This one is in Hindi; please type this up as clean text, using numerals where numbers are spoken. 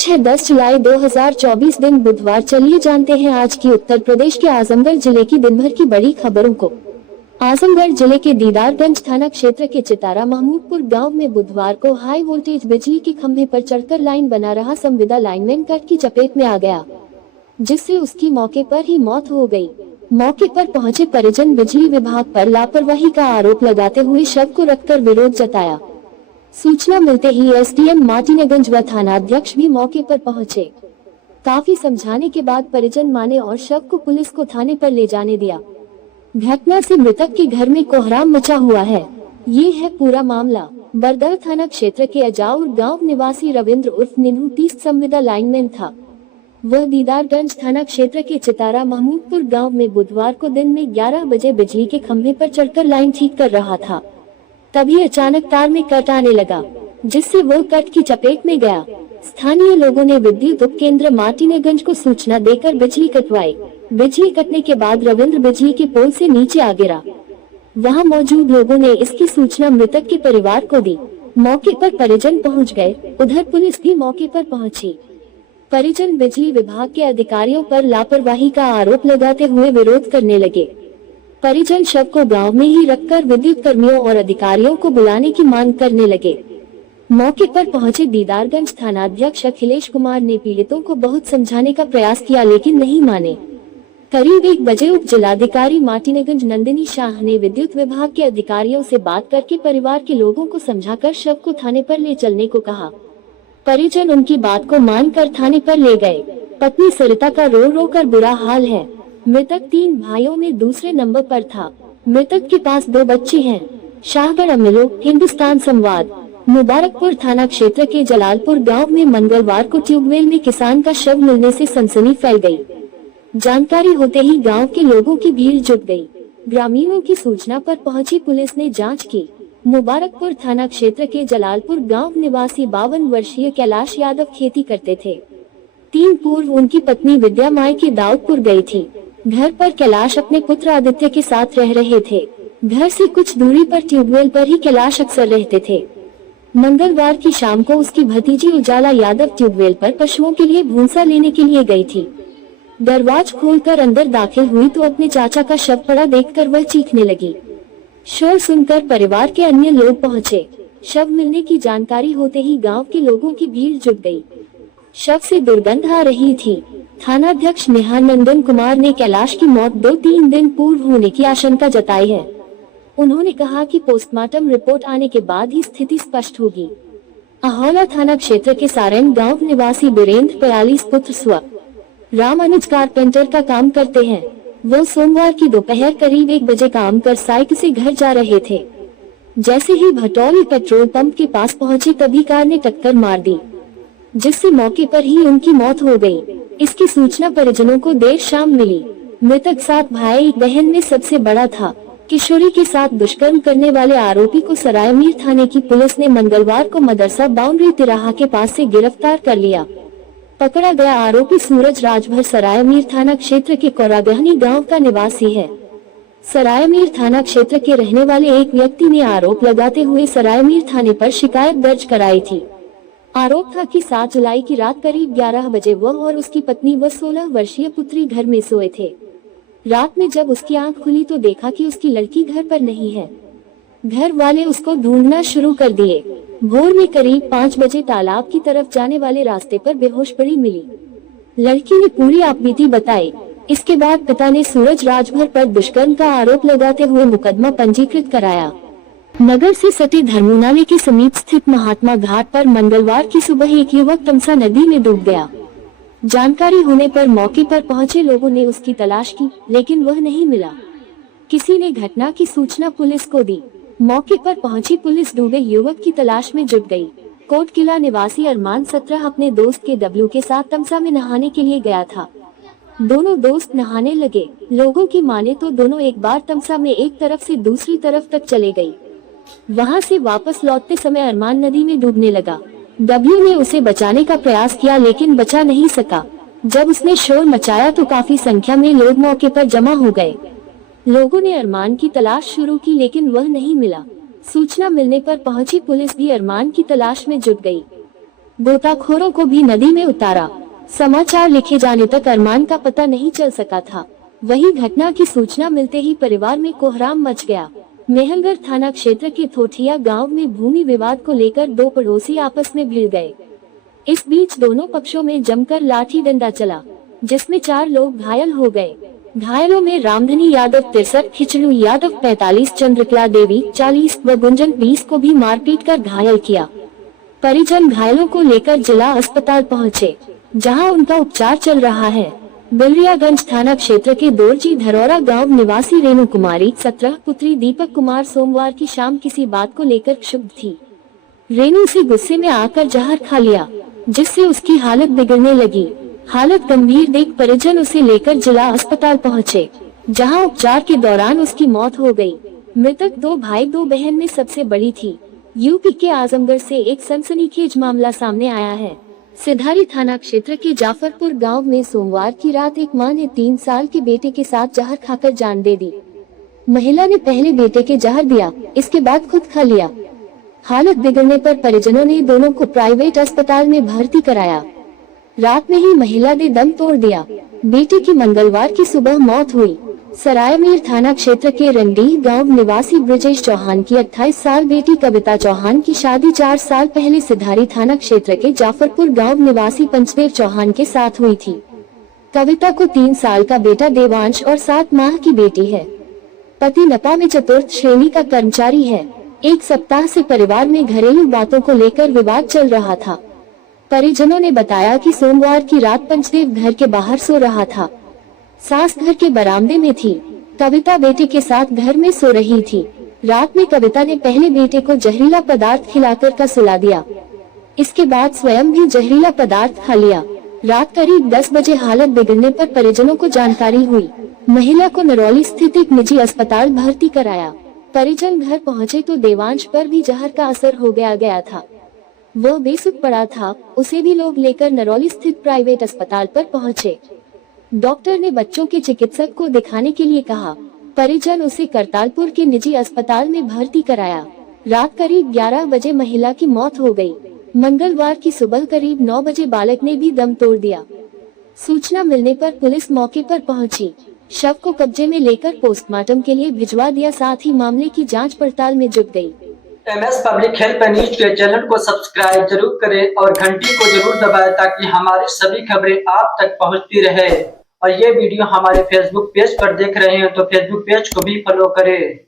आज है 10 जुलाई 2024 दिन बुधवार। चलिए जानते हैं आज की उत्तर प्रदेश के आजमगढ़ जिले की दिन भर की बड़ी खबरों को। आजमगढ़ जिले के दीदारगंज थाना क्षेत्र के चितारा महमूदपुर गांव में बुधवार को हाई वोल्टेज बिजली के खंभे पर चढ़कर लाइन बना रहा संविदा लाइनमैन कट की चपेट में आ गया, जिससे उसकी मौके पर ही मौत हो गई। मौके पर पहुंचे परिजन बिजली विभाग पर लापरवाही का आरोप लगाते हुए शव को रखकर विरोध जताया। सूचना मिलते ही एसडीएम माटीनेगंज व थानाध्यक्ष भी मौके पर पहुंचे। काफी समझाने के बाद परिजन माने और शव को पुलिस को थाने पर ले जाने दिया। घटना से मृतक के घर में कोहराम मचा हुआ है। ये है पूरा मामला। बरदर थाना क्षेत्र के अजाउर गांव निवासी रविंद्र उर्फ निन्हू 30 संविदा लाइनमैन था। वह दीदारगंज थाना क्षेत्र के चितारा महमूदपुर गांव में बुधवार को दिन में 11 बजे बिजली के खंभे पर चढ़कर लाइन ठीक कर रहा था। तभी अचानक तार में कट आने लगा, जिससे वह कट की चपेट में गया। स्थानीय लोगों ने विद्युत उपकेंद्र माटीनेगंज को सूचना देकर बिजली कटवाई। बिजली कटने के बाद रविंद्र बिजली के पोल से नीचे आ गिरा। वहां मौजूद लोगों ने इसकी सूचना मृतक के परिवार को दी। मौके पर परिजन पहुंच गए। उधर पुलिस भी मौके पर पहुंची। परिजन बिजली विभाग के अधिकारियों पर लापरवाही का आरोप लगाते हुए विरोध करने लगे। परिजन शव को गांव में ही रखकर विद्युत कर्मियों और अधिकारियों को बुलाने की मांग करने लगे। मौके पर पहुंचे दीदारगंज थानाध्यक्ष अखिलेश कुमार ने पीड़ितों को बहुत समझाने का प्रयास किया, लेकिन नहीं माने। करीब 1 बजे उप जिलाधिकारी माटीनेगंज नंदिनी शाह ने विद्युत विभाग के अधिकारियों से बात करके परिवार के लोगों को समझाकर शव को थाने पर ले चलने को कहा। परिजन उनकी बात को मानकर थाने पर ले गए। पत्नी सरिता का रो रो कर बुरा हाल है। मृतक 3 भाइयों में दूसरे नंबर पर था। मृतक के पास 2 बच्चे हैं। शाहगढ़ अमिलो हिंदुस्तान संवाद। मुबारकपुर थाना क्षेत्र के जलालपुर गांव में मंगलवार को ट्यूबवेल में किसान का शव मिलने से सनसनी फैल गई। जानकारी होते ही गांव के लोगों की भीड़ जुट गई। ग्रामीणों की सूचना पर पहुंची पुलिस ने जांच की। मुबारकपुर थाना क्षेत्र के जलालपुर गांव निवासी 52 वर्षीय कैलाश यादव खेती करते थे। 3 पूर्व उनकी पत्नी विद्या माई के दाऊदपुर गई थी। घर पर कैलाश अपने पुत्र आदित्य के साथ रह रहे थे। घर से कुछ दूरी पर ट्यूबवेल पर ही कैलाश अक्सर रहते थे। मंगलवार की शाम को उसकी भतीजी उजाला यादव ट्यूबवेल पर पशुओं के लिए भूसा लेने के लिए गई थी। दरवाजा खोलकर अंदर दाखिल हुई तो अपने चाचा का शव पड़ा देखकर वह चीखने लगी। शोर सुनकर परिवार के अन्य लोग पहुंचे। शव मिलने की जानकारी होते ही गांव के लोगों की भीड़ जुट गई। शव से दुर्गंध आ रही थी। थानाध्यक्ष निहानंदन कुमार ने कैलाश की मौत 2-3 दिन पूर्व होने की आशंका जताई है। उन्होंने कहा कि पोस्टमार्टम रिपोर्ट आने के बाद ही स्थिति स्पष्ट होगी। अहौला थाना क्षेत्र के सारण गांव निवासी वीरेंद्र 45 पुत्र स्व राम अनुज कारपेंटर का काम करते हैं। वो सोमवार की दोपहर करीब 1 बजे काम कर साइकिल से घर जा रहे थे। जैसे ही भटौली पेट्रोल पंप के पास पहुंचे तभी कार ने टक्कर मार दी, जिससे मौके पर ही उनकी मौत हो गई। इसकी सूचना परिजनों को देर शाम मिली। मृतक 7 भाई एक बहन में सबसे बड़ा था। किशोरी के साथ दुष्कर्म करने वाले आरोपी को सरायमीर थाने की पुलिस ने मंगलवार को मदरसा बाउंड्री तिराहा के पास से गिरफ्तार कर लिया। पकड़ा गया आरोपी सूरज राजभर सरायमीर थाना क्षेत्र के कोरागहनी गांव का निवासी है। सरायमीर थाना क्षेत्र के रहने वाले एक व्यक्ति ने आरोप लगाते हुए सरायमीर थाने पर शिकायत दर्ज कराई थी। आरोप था कि 7 जुलाई की रात करीब 11 बजे वह और उसकी पत्नी व 16 वर्षीय पुत्री घर में सोए थे। रात में जब उसकी आंख खुली तो देखा कि उसकी लड़की घर पर नहीं है। घर वाले उसको ढूंढना शुरू कर दिए। भोर में करीब 5 बजे तालाब की तरफ जाने वाले रास्ते पर बेहोश पड़ी मिली। लड़की ने पूरी आपबीती बताई। इसके बाद पिता ने सूरज राजभर पर दुष्कर्म का आरोप लगाते हुए मुकदमा पंजीकृत कराया। नगर से सटे धर्मोनाले के समीप स्थित महात्मा घाट पर मंगलवार की सुबह एक युवक तमसा नदी में डूब गया। जानकारी होने पर मौके पर पहुंचे लोगों ने उसकी तलाश की, लेकिन वह नहीं मिला। किसी ने घटना की सूचना पुलिस को दी। मौके पर पहुंची पुलिस डूबे युवक की तलाश में जुट गई। कोट किला निवासी अरमान 17 अपने दोस्त के डब्लू के साथ तमसा में नहाने के लिए गया था। दोनों दोस्त नहाने लगे। लोगों की माने तो दोनों एक बार तमसा में एक तरफ से दूसरी तरफ तक चले गई। वहां से वापस लौटते समय अरमान नदी में डूबने लगा। डब्ल्यू ने उसे बचाने का प्रयास किया, लेकिन बचा नहीं सका। जब उसने शोर मचाया तो काफी संख्या में लोग मौके पर जमा हो गए। लोगों ने अरमान की तलाश शुरू की, लेकिन वह नहीं मिला। सूचना मिलने पर पहुंची पुलिस भी अरमान की तलाश में जुट गई। गोताखोरों को भी नदी में उतारा। समाचार लिखे जाने तक अरमान का पता नहीं चल सका था। वहीं घटना की सूचना मिलते ही परिवार में कोहराम मच गया। मेहलगढ़ थाना क्षेत्र के थोठिया गांव में भूमि विवाद को लेकर दो पड़ोसी आपस में भिड़ गए। इस बीच दोनों पक्षों में जमकर लाठी डंडा चला, जिसमें 4 लोग घायल हो गए। घायलों में रामधनी यादव 63, खिचड़ू यादव 45, चंद्रकला देवी 40 व गुंजन 20 को भी मारपीट कर घायल किया। परिजन घायलों को लेकर जिला अस्पताल पहुंचे, जहां उनका उपचार चल रहा है। बिलरियागंज थाना क्षेत्र के दोरजी धरौरा गांव निवासी रेणु कुमारी 17 पुत्री दीपक कुमार सोमवार की शाम किसी बात को लेकर क्षुब्ध थी। रेणु से गुस्से में आकर जहर खा लिया, जिससे उसकी हालत बिगड़ने लगी। हालत गंभीर देख परिजन उसे लेकर जिला अस्पताल पहुंचे, जहां उपचार के दौरान उसकी मौत हो गई। मृतक 2 भाई 2 बहन में सबसे बड़ी थी। यूपी के आजमगढ़ से एक सनसनीखेज मामला सामने आया है। सिधारी थाना क्षेत्र के जाफरपुर गांव में सोमवार की रात एक मां ने 3 साल के बेटे के साथ जहर खाकर जान दे दी। महिला ने पहले बेटे के जहर दिया, इसके बाद खुद खा लिया। हालत बिगड़ने पर परिजनों ने दोनों को प्राइवेट अस्पताल में भर्ती कराया। रात में ही महिला ने दम तोड़ दिया। बेटे की मंगलवार की सुबह मौत हुई। सरायमीर थाना क्षेत्र के रंडीह गांव निवासी ब्रजेश चौहान की 28 साल बेटी कविता चौहान की शादी 4 साल पहले सिधारी थाना क्षेत्र के जाफरपुर गांव निवासी पंचदेव चौहान के साथ हुई थी। कविता को 3 साल का बेटा देवांश और 7 माह की बेटी है। पति नपा में 4th श्रेणी का कर्मचारी है। एक सप्ताह से परिवार में घरेलू बातों को लेकर विवाद चल रहा था। परिजनों ने बताया कि सोमवार की रात पंचदेव घर के बाहर सो रहा था। सास घर के बरामदे में थी। कविता बेटे के साथ घर में सो रही थी। रात में कविता ने पहले बेटे को जहरीला पदार्थ खिलाकर का सुला दिया। इसके बाद स्वयं भी जहरीला पदार्थ खा लिया। रात करीब 10 बजे हालत बिगड़ने पर परिजनों को जानकारी हुई। महिला को नरौली स्थित एक निजी अस्पताल भर्ती कराया। परिजन घर पहुंचे तो देवांश पर भी जहर का असर हो गया था। वह बेसुध पड़ा था। उसे भी लोग लेकर नरौली स्थित प्राइवेट अस्पताल पर पहुंचे। डॉक्टर ने बच्चों के चिकित्सक को दिखाने के लिए कहा। परिजन उसे करतारपुर के निजी अस्पताल में भर्ती कराया। रात करीब 11 बजे महिला की मौत हो गई। मंगलवार की सुबह करीब 9 बजे बालक ने भी दम तोड़ दिया। सूचना मिलने पर पुलिस मौके पर पहुंची। शव को कब्जे में लेकर पोस्टमार्टम के लिए भिजवा दिया। साथ ही मामले की जांच पड़ताल में जुट गई। MS पब्लिक हेल्प न्यूज के चैनल को सब्सक्राइब जरूर करें और घंटी को जरूर दबाएं ताकि हमारी सभी खबरें आप तक पहुंचती रहे। और ये वीडियो हमारे फेसबुक पेज पर देख रहे हैं तो फेसबुक पेज को भी फॉलो करें।